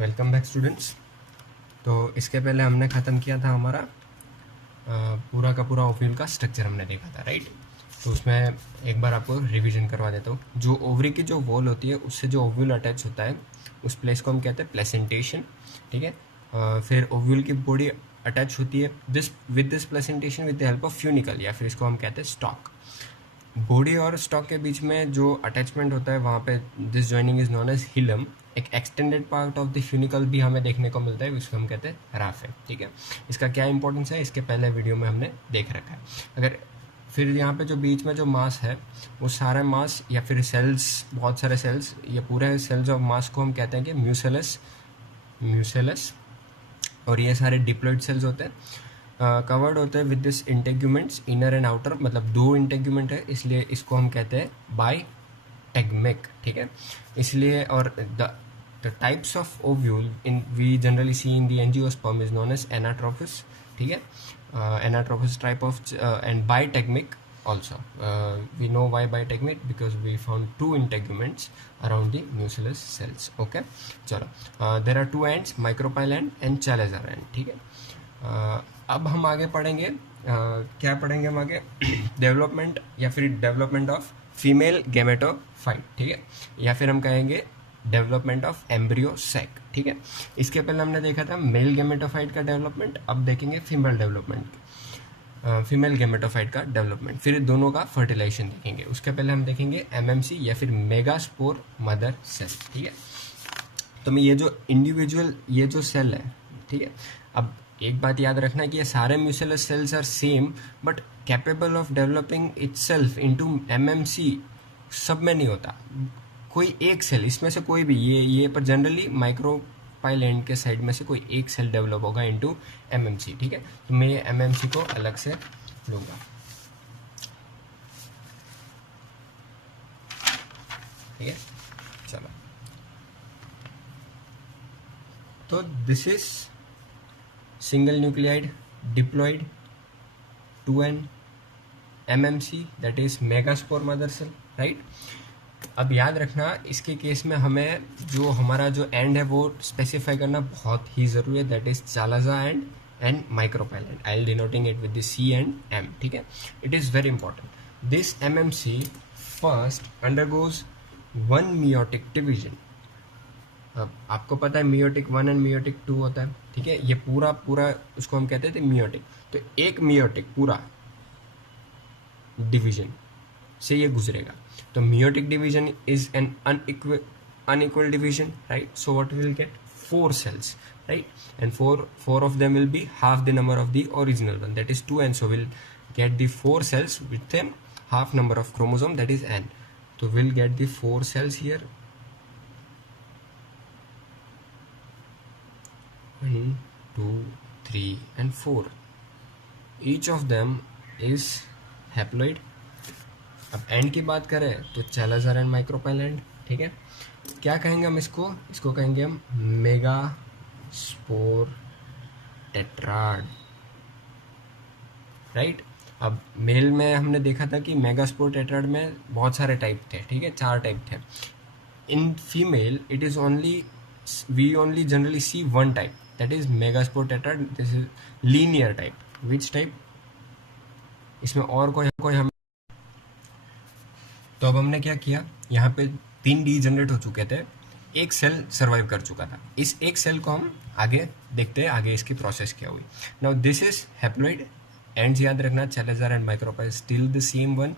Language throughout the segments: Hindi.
Welcome back students. तो इसके पहले हमने ख़त्म किया था हमारा पूरा का पूरा ओव्यूल का स्ट्रक्चर हमने देखा था, राइट। तो उसमें एक बार आपको रिवीजन करवा देता हूँ। जो ओवरी की जो वॉल होती है उससे जो ओव्यूल अटैच होता है उस प्लेस को हम कहते हैं प्लेसेंटेशन, ठीक है। फिर ओव्यूल की बॉडी अटैच होती है this placentation with the help of funicle, या फिर इसको हम कहते हैं स्टॉक। बॉडी और स्टॉक के बीच में जो अटैचमेंट होता है वहाँ पे this joining is known as hilum. एक extended part of the funicle भी हमें देखने को मिलता है, उसको हम कहते हैं राफ है, ठीक है। इसका क्या इंपॉर्टेंस है इसके पहले वीडियो में हमने देख रखा है। अगर फिर यहाँ पे जो बीच में जो मास है वो सारा मास या फिर सेल्स, बहुत सारे सेल्स, ये पूरे सेल्स ऑफ मास को हम कहते हैं कि म्यूसेलस म्यूसेलस। और ये सारे डिप्लॉइड सेल्स होते हैं, कवर्ड होते हैं with this integuments, inner and outer, मतलब दो इंटेग्यूमेंट है इसलिए इसको हम कहते हैं बाई टेगमिक, ठीक है। इसलिए और the types of ovule in we generally see in the angiosperm is known as anatropous, ठीक है। Anatropous type of and bitegmic also. We know why bitegumate, because we found two integuments around the mucilus cells. Okay, चलो, there are two ends, micropyle end and Chalazar end, ठीक है। अब हम आगे पढ़ेंगे, क्या पढ़ेंगे हम आगे डेवलपमेंट या फिर डेवलपमेंट ऑफ फीमेल गेमेटोफाइट, ठीक है, या फिर हम कहेंगे डेवलपमेंट ऑफ एम्ब्रियो सैक, ठीक है। इसके पहले हमने देखा था मेल गेमेटोफाइट का डेवलपमेंट, अब देखेंगे फीमेल डेवलपमेंट, फीमेल गेमेटोफाइट का डेवलपमेंट, फिर दोनों का फर्टिलाइजेशन देखेंगे। उसके पहले हम देखेंगे एमएमसी या फिर मेगास्पोर मदर सेल, ठीक है। तो मैं ये जो इंडिविजुअल ये जो सेल है, ठीक है, अब एक बात याद रखना कि ये सारे nucellus cells are same but capable of developing itself into MMC सब में नहीं होता। कोई एक सेल इसमें से कोई भी ये पर जनरली माइक्रो पाइल एंड के साइड में से कोई एक सेल डेवलप होगा इनटू एमएमसी, ठीक है। तो मैं ये एमएमसी को अलग से लूँगा, ठीक है। चलो, तो this is single nucleoid diploid 2n MMC, that is megaspore mother cell, right. अब याद रखना इसके केस में हमें जो हमारा जो एंड है वो स्पेसिफाई करना बहुत ही ज़रूरी है, that is chalaza end micropyle end. I'll denoting it with the C and M, ठीक है। It is very important. This MMC first undergoes one meiotic division. अब आपको पता है मियोटिक 1 एंड मियोटिक 2 होता है, ठीक है। ये पूरा पूरा उसको हम कहते थे मियोटिक। तो एक मियोटिक पूरा डिवीजन से ये गुजरेगा। तो meiotic division is an unequal division, right? So what we will get 4 cells, right? And four of them will be half the number of the original one, that is 2, and so we'll get the 4 cells with them half number of chromosome, that is n. So we'll get the 4 cells here, 1 2 3 and 4. Each of them is haploid. अब एंड की बात करें तो चालाजार एंड माइक्रोपाइल एंड, ठीक है। क्या कहेंगे हम इसको कहेंगे हम मेगास्पोर टेट्राड, राइट। अब मेल में हमने देखा था कि मेगास्पोर टेट्राड में बहुत सारे टाइप थे, ठीक है, 4 टाइप थे। In female it is we only generally see 1 type, that is megaspore tetrad. This is linear type. Which type? इसमें और कोई हम। तो अब हमने क्या किया, यहाँ पे 3 डीजनरेट हो चुके थे, एक सेल सर्वाइव कर चुका था। इस एक सेल को हम आगे देखते हैं, आगे इसकी प्रोसेस क्या हुई। Now this is haploid ends, याद रखना chalazal end micropyle still the same one.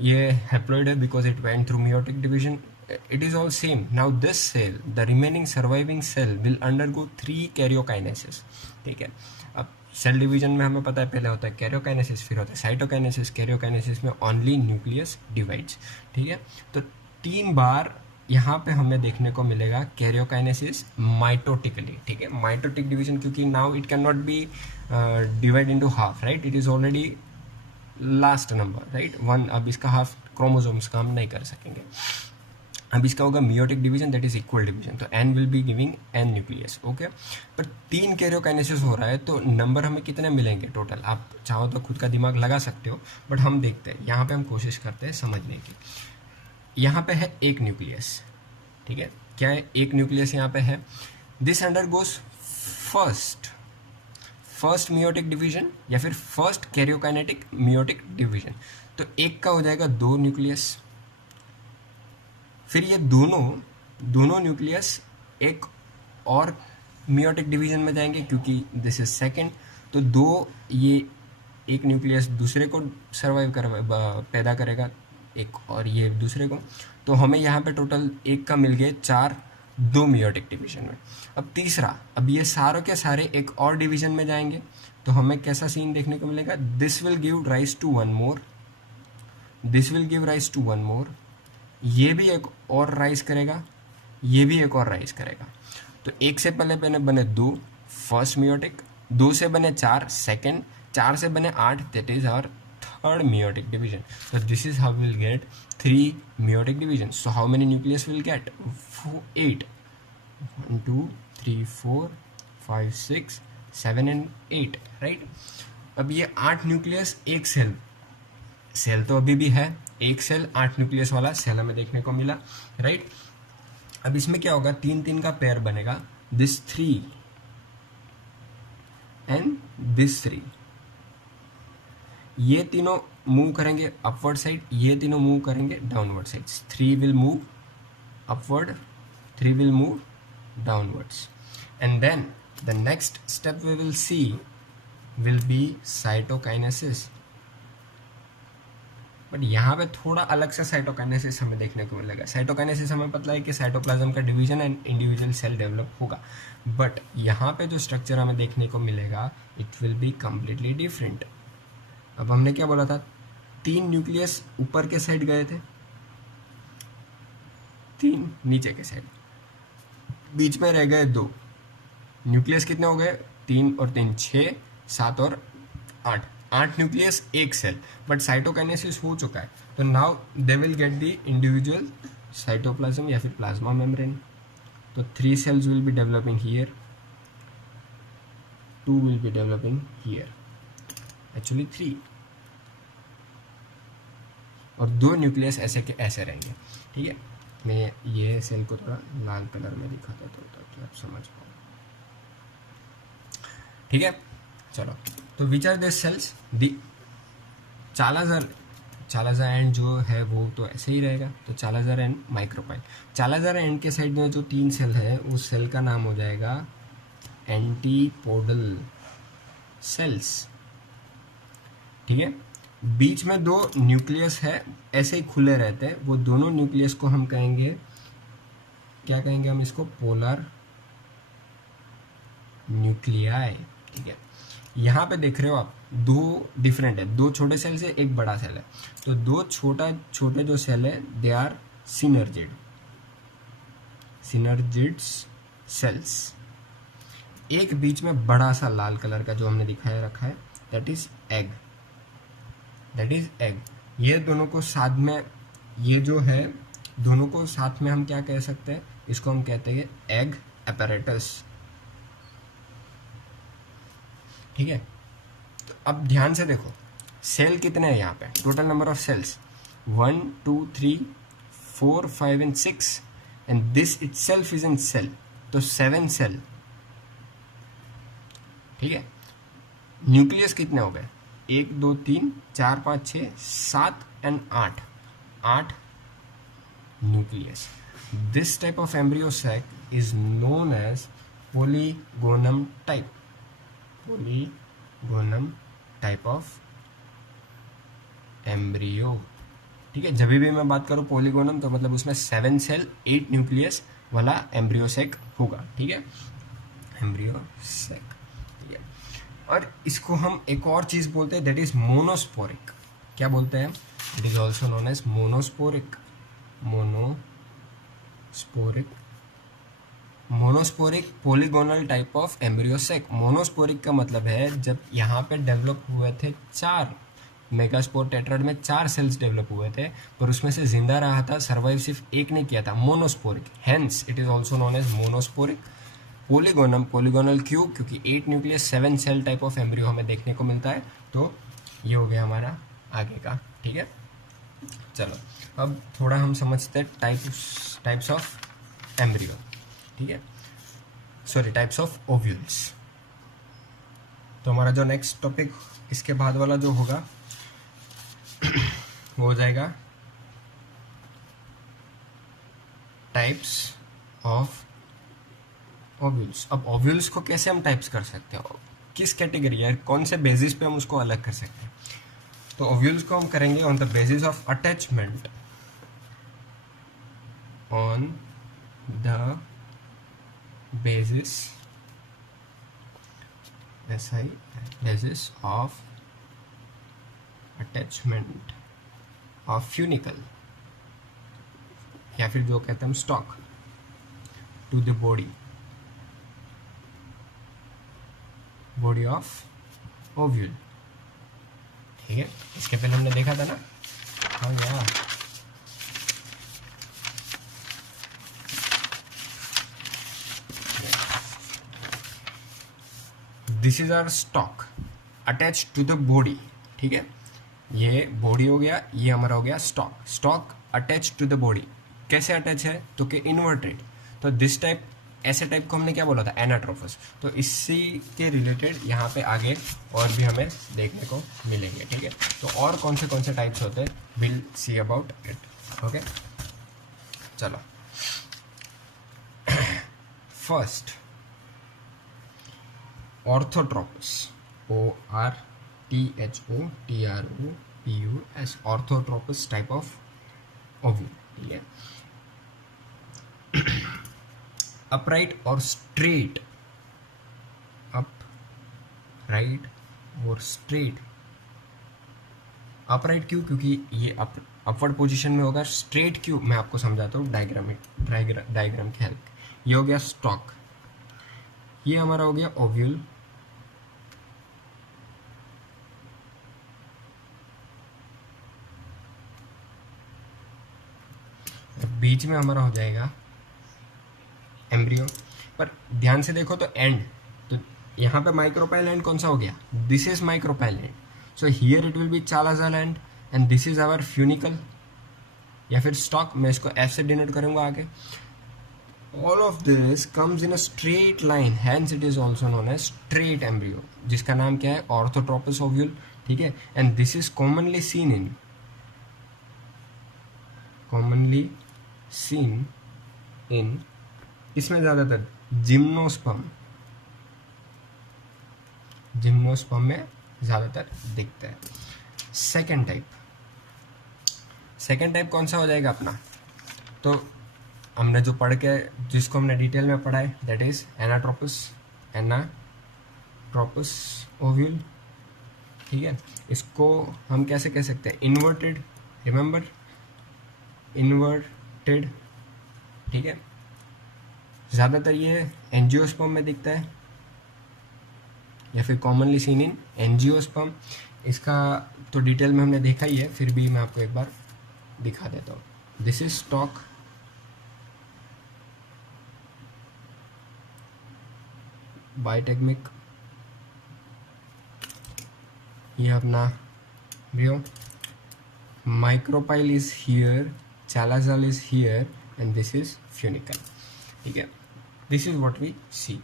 ये हैप्लॉइड है because it went through meiotic division, it is all same. Now this cell, the remaining surviving cell will undergo 3 karyokinesis, ठीक है। अब सेल डिवीजन में हमें पता है पहले होता है कैरियोकाइनेसिस, फिर होता है साइटोकाइनेसिस। कैरियोकाइनेसिस में ओनली न्यूक्लियस डिवाइड्स, ठीक है। तो 3 बार यहाँ पे हमें देखने को मिलेगा कैरियोकाइनेसिस माइटोटिकली, ठीक है। माइटोटिक डिवीजन क्योंकि now it can not be divide into half, right, it is already last number, right, 1। अब इसका हाफ क्रोमोसोम्स का हम नहीं कर सकेंगे। अब इसका होगा meiotic division, that is equal division. तो n will be giving n nucleus, okay. पर 3 कैरियोकाइनेसिस हो रहा है तो नंबर हमें कितने मिलेंगे टोटल? आप चाहो तो खुद का दिमाग लगा सकते हो, बट हम देखते हैं, यहाँ पे हम कोशिश करते हैं समझने की। यहाँ पे है एक न्यूक्लियस, ठीक है। क्या है? एक न्यूक्लियस यहाँ पे है। This undergoes first meiotic division या फिर फर्स्ट कैरियोकाइनेटिक मियोटिक डिवीजन। तो एक का हो जाएगा 2 न्यूक्लियस, फिर ये दोनों न्यूक्लियस एक और मियोटिक डिवीजन में जाएंगे क्योंकि दिस इज सेकंड। तो 2 ये एक न्यूक्लियस दूसरे को सर्वाइव कर पैदा करेगा, एक और ये दूसरे को। तो हमें यहाँ पे टोटल एक का मिल गए 4 2 मियोटिक डिवीजन में। अब तीसरा, अब ये सारों के सारे एक और डिवीजन में जाएंगे तो हमें कैसा सीन देखने को मिलेगा, this will give rise to one more, this will give rise to one more, ये भी एक और राइज करेगा, ये भी एक और राइज करेगा। तो एक से पहले बने 2 फर्स्ट मियोटिक, 2 से बने 4 सेकेंड, 4 से बने 8 that is our third meiotic division. So this is how we will get 3 meiotic divisions. So how many nucleus we will get? 8. 1 2 3 4 5 6 7 and 8, right? अब ये 8 न्यूक्लियस एक सेल तो अभी भी है, एक सेल 8 न्यूक्लियस वाला सेल हमें देखने को मिला, राइट? अब इसमें क्या होगा, 3 का पेयर बनेगा, दिस 3 एंड दिस 3। ये तीनों मूव करेंगे अपवर्ड साइड, ये तीनों मूव करेंगे downward side. 3 will move upward, 3 will move downwards, and then the next step we will see will be cytokinesis. But यहाँ पे थोड़ा अलग से साइटोकाइनेसिस हमें देखने को मिलेगा। साइटोकाइनेसिस हमें पता है कि साइटोप्लाज्म का division and individual cell develop होगा, बट यहाँ पे जो स्ट्रक्चर हमें देखने को मिलेगा it will be completely different. अब हमने क्या बोला था, 3 न्यूक्लियस ऊपर के साइड गए थे, 3 नीचे के साइड, बीच में रह गए 2 न्यूक्लियस। कितने हो गए, 3 और 3 6 7 और 8 न्यूक्लियस एक सेल, बट साइटोकाइनेसिस हो चुका है। तो now they will get the individual cytoplasm या फिर प्लाज्मा मेम्ब्रेन। तो 3 cells will be developing here, 2 will be developing here, actually 3, और 2 न्यूक्लियस ऐसे के ऐसे रहेंगे, ठीक है? मैं ये सेल को थोड़ा लाल कलर में दिखाता था ताकि आप समझ पाओ, ठीक है? चलो, तो which are this cells, the chalazal end जो है वो तो ऐसे ही रहेगा, तो chalazal end micropyle. Chalazal end के साइड में जो 3 सेल है उस सेल का नाम हो जाएगा एंटीपोडल सेल्स, ठीक है? बीच में 2 न्यूक्लियस है, ऐसे ही खुले रहते हैं, वो दोनों न्यूक्लियस को हम कहेंगे, क्या कहेंगे हम इसको, पोलर न्यूक्लियाई, ठीक है? यहाँ पे देख रहे हो आप 2 डिफरेंट है, 2 छोटे सेल से एक बड़ा सेल है, तो 2 छोटे जो सेल है दे आर सिनर्जिड्स सेल्स। एक बीच में बड़ा सा लाल कलर का जो हमने दिखाया रखा है दैट इज एग, ये दोनों को साथ में, ये जो है दोनों को साथ में हम क्या कह सकते हैं, इसको हम कहते हैं एग apparatus, ठीक है? तो अब ध्यान से देखो, सेल कितने हैं यहाँ पे, total number of cells 1 2 3 4 5 and 6 and this itself is an cell, तो 7 सेल, ठीक है? न्यूक्लियस कितने हो गए, 1 2 3 4 5 6 7 and 8 nucleus. This type of embryo sac is known as polygonum type of embryo, ठीक है? जब भी मैं बात करूँ पोलीगोनम तो मतलब उसमें 7 सेल 8 न्यूक्लियस वाला एम्ब्रियो सैक होगा, ठीक है? एम्ब्रियो सैक, ठीक है? और इसको हम एक और चीज़ बोलते हैं दैट इज मोनोस्पोरिक। क्या बोलते हैं, it is also known as monosporic polygonal type of embryo sac. Monosporic का मतलब है जब यहाँ पे डेवलप हुए थे 4 मेगास्पोर टेट्राड में 4 सेल्स डेवलप हुए थे, पर उसमें से जिंदा रहा था, सर्वाइव सिर्फ एक ने किया था, monosporic, hence it is also known as monosporic. Polygonal क्यों, क्योंकि 8 nucleus 7 cell type of embryo हमें देखने को मिलता है। तो ये हो गया हमारा आगे का, ठीक है? चलो, अब थोड़ा हम समझते हैं टाइप्स ऑफ एम्ब्रियो, ठीक है? Sorry types of ovules. तो हमारा जो नेक्स्ट टॉपिक इसके बाद वाला जो होगा वो हो जाएगा टाइप्स ऑफ ओव्यूल्स। अब ओव्यूल्स को कैसे हम टाइप्स कर सकते हैं, किस कैटेगरी या कौन से बेसिस पे हम उसको अलग कर सकते हैं। तो ओव्यूल्स को हम करेंगे on the basis of attachment, on the basis of attachment of funicle, या फिर जो कहते हैं हम stalk, to the body of ovule. ठीक है, इसके पहले हमने देखा था ना। हाँ यार, this is our stalk attach to the body. ठीक है, ये बॉडी हो गया, ये हमारा हो गया stalk. Stalk attach to the body कैसे अटैच है, तो कि इन्वर्टेड। तो दिस टाइप, ऐसे टाइप को हमने क्या बोला था, एनाट्रोफस। तो इसी के रिलेटेड यहाँ पे आगे और भी हमें देखने को मिलेंगे। ठीक है, तो और कौन से टाइप्स होते हैं, will see about it. Okay, चलो first orthotropous, ORTHOTROPUS, orthotropous type of ovule. ठीक है, अपराइट और स्ट्रेट, अपराइट और स्ट्रेट। अपराइट क्यों, क्योंकि ये अपवर्ड पोजीशन में होगा। स्ट्रेट क्यों, मैं आपको समझाता हूँ डायग्राम की हेल्प। ये हो गया स्टॉक, ये हमारा हो गया ओव्यूल, बीच में हमारा हो जाएगा एम्ब्रियो। पर ध्यान से देखो तो एंड, तो यहाँ पे माइक्रोपाइल एंड कौन सा हो गया, this is micropyle end. So here it will be chalazal end end this is our funicle या फिर स्टॉक। मैं इसको एफ से डिनोट करूंगा आगे। All of this comes in a straight line, hence it is also known as straight embryo, जिसका नाम क्या है, ऑर्थोट्रोपस ओव्यूल। ठीक है, and this is commonly seen in इसमें ज्यादातर जिम्नोस्पर्म में ज्यादातर दिखता है। सेकेंड टाइप कौन सा हो जाएगा अपना, तो हमने जो पढ़ के, जिसको हमने डिटेल में पढ़ा है, दैट इज एनाट्रोपस ओव्यूल। ठीक है, इसको हम कैसे कह सकते हैं, इन्वर्टेड, रिमेंबर इन्वर्टेड। ठीक है, ज़्यादातर ये एंजियोस्पर्म में दिखता है या फिर कॉमनली सीन इन एंजियोस्पर्म। इसका तो डिटेल में हमने देखा ही है, फिर भी मैं आपको एक बार दिखा देता हूँ। दिस इज स्टॉक, बायोटेक्निक, ये अपना ब्रियो, micropyle is here, chalazal is here and this is funicle. ठीक है, this is what we see.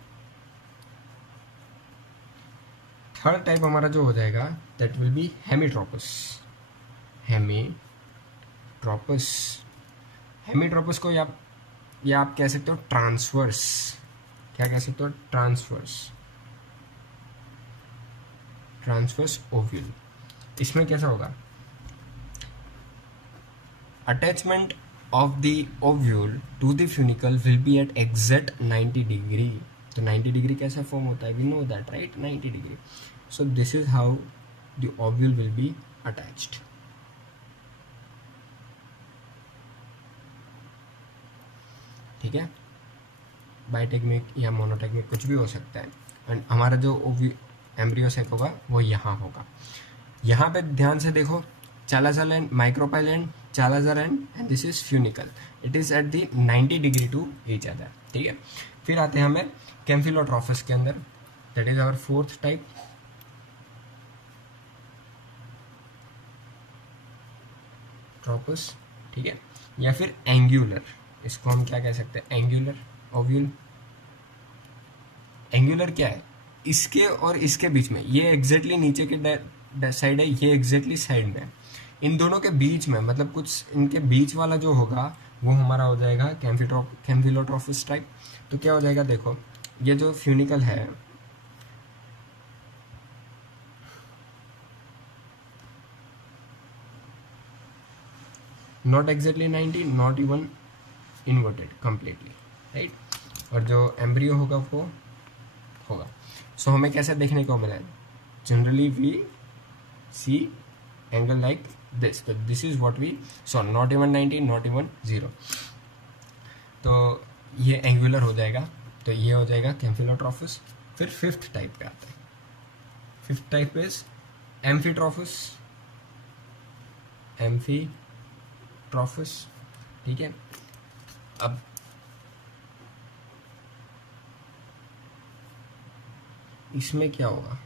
Third type हमारा जो हो जाएगा, that will be hemitropous. Hemitropous को या आप कह सकते हो ट्रांसवर्स। क्या कह सकते हो, ट्रांसवर्स ओव्यूल। इसमें कैसा होगा, attachment of the ovule to the funicle will be at exact 90 degree. तो 90 डिग्री कैसा फॉर्म होता है, we know that right, 90 degree. so this is how the ovule will be attached। ठीक है, बायोटेक्निक या मोनोटेक्निक कुछ भी हो सकता है। एंड हमारा जो एम्ब्रियो सेक होगा वो यहाँ होगा। यहाँ पे ध्यान से देखो, chalazal end micropyle end chalazal end this is funicle, it is at the 90 degree to each other. ठीक है, फिर आते हैं हमें कैम्फिलोट्रोफस के अंदर, that is our fourth type. Tropous, ठीक है, या फिर एंगुलर, इसको हम क्या कह सकते हैं, एंगुलर ओव्यूल। एंगुलर क्या है, इसके और इसके बीच में, ये एग्जैक्टली नीचे के साइड है, ये एग्जैक्टली साइड में है, इन दोनों के बीच में, मतलब कुछ इनके बीच वाला जो होगा वो हमारा हो जाएगा कैम्फिलोट्रोफिस टाइप। तो क्या हो जाएगा, देखो ये जो फ्यूनिकल है, not exactly 90, not even inverted completely, right. और जो एम्ब्रियो होगा वो होगा। सो हमें कैसे देखने को मिला है, generally we see angle like this, तो this is what we saw, not even 90, not even 0। तो ये एंगुलर हो जाएगा, तो ये हो जाएगा कैम्फिलोट्रोफिस। फिर फिफ्थ टाइप पे आता है, फिफ्थ टाइप इज एम्फीट्रोफिस, एम्फीट्रोफिस, ठीक है। अब इसमें क्या होगा,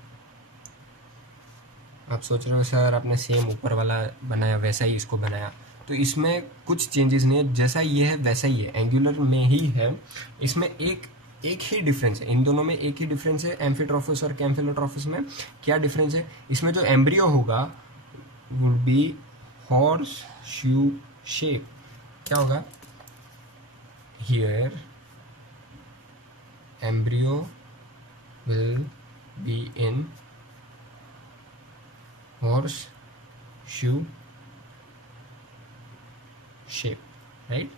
आप सोच रहे हो सर आपने सेम ऊपर वाला बनाया वैसा ही इसको बनाया, तो इसमें कुछ चेंजेस नहीं है, जैसा ये है वैसा ही है, एंगुलर में ही है। इसमें एक ही डिफरेंस है, इन दोनों में एक ही डिफरेंस है, एम्फीट्रोफिस और कैम्फिलोट्रोफिस में। क्या डिफरेंस है, इसमें जो एम्ब्रियो होगा would be horse shoe shape. क्या होगा, here embryo will be in horse shoe shape, right.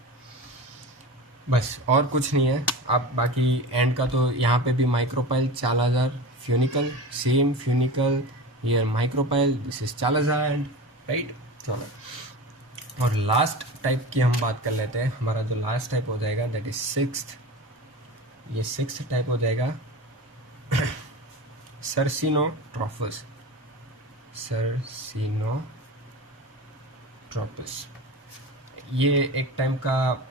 बस और कुछ नहीं है। आप बाकी एंड का तो यहाँ पे भी माइक्रोपाइल 4000, फ्यूनिकल सेम फ्यूनिकल, ये micropyle, this is 4000 and, right. चलो, और लास्ट टाइप की हम बात कर लेते हैं। हमारा जो लास्ट टाइप हो जाएगा दैट इज सिक्स्थ, ये सिक्स्थ टाइप हो जाएगा सर्सिनोट्रोफिस, सर्सिनोट्रोपिस। ये एक टाइम का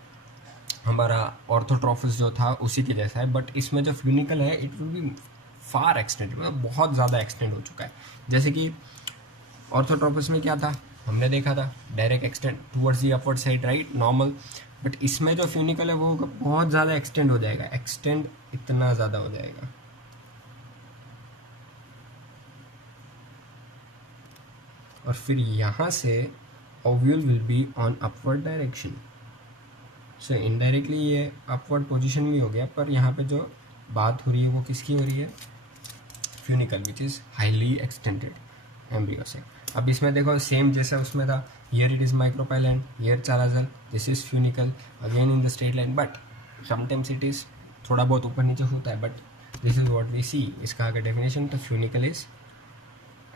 हमारा ऑर्थोट्रोफिस जो था उसी के जैसा है, बट इसमें जो फ्यूनिकल है it will B far extend, मतलब बहुत ज़्यादा एक्सटेंड हो चुका है। जैसे कि ऑर्थोट्रोफिस में क्या था, हमने देखा था direct extend towards the upward side, right, normal. But इसमें जो फ्यूनिकल है वो बहुत ज़्यादा एक्सटेंड हो जाएगा, एक्सटेंड इतना ज़्यादा हो जाएगा। और फिर यहाँ से ovule will be on upward direction. So indirectly ये अपवर्ड पोजीशन में हो गया, पर यहाँ पे जो बात हो रही है वो किसकी हो रही है, funicle which is highly extended embryo से। अब इसमें देखो सेम जैसा उसमें था, here it is micropyle end here 4000, this is funicle again in the straight line, but sometimes it is थोड़ा बहुत ऊपर नीचे होता है, but this is what we see. इसका आगे डेफिनेशन, तो फ्यूनिकल इज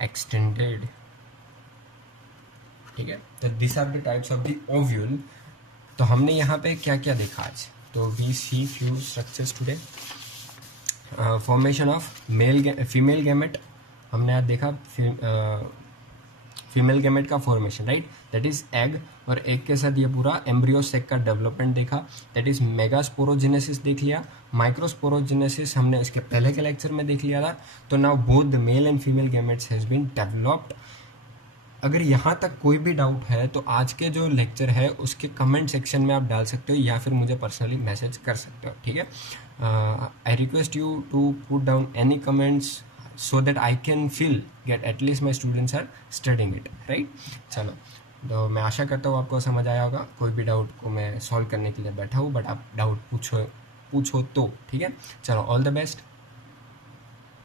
एक्सटेंडेड, ठीक है। तो this are the types of the ovule. तो हमने यहाँ पे क्या क्या देखा आज, तो we see few structures today. Formation of female gamete, हमने आज देखा फीमेल गैमेट का formation, right, that is egg, और एग के साथ ये पूरा एम्ब्रियो सेक का डेवलपमेंट देखा, दैट इज मेगास्पोरोजेनेसिस देख लिया। माइक्रोस्पोरोजेनेसिस हमने इसके पहले के लेक्चर में देख लिया था। तो now both the male and female gametes has been developed. अगर यहाँ तक कोई भी डाउट है तो आज के जो लेक्चर है उसके कमेंट सेक्शन में आप डाल सकते हो, या फिर मुझे पर्सनली मैसेज कर सकते हो, ठीक है। I request you to put down any comments so that I can feel get at least my students are studying it, right. चलो, तो मैं आशा करता हूँ आपको समझ आया होगा। कोई भी डाउट को मैं सॉल्व करने के लिए बैठा हूँ, बट आप डाउट पूछो तो, ठीक है। चलो, ऑल द बेस्ट।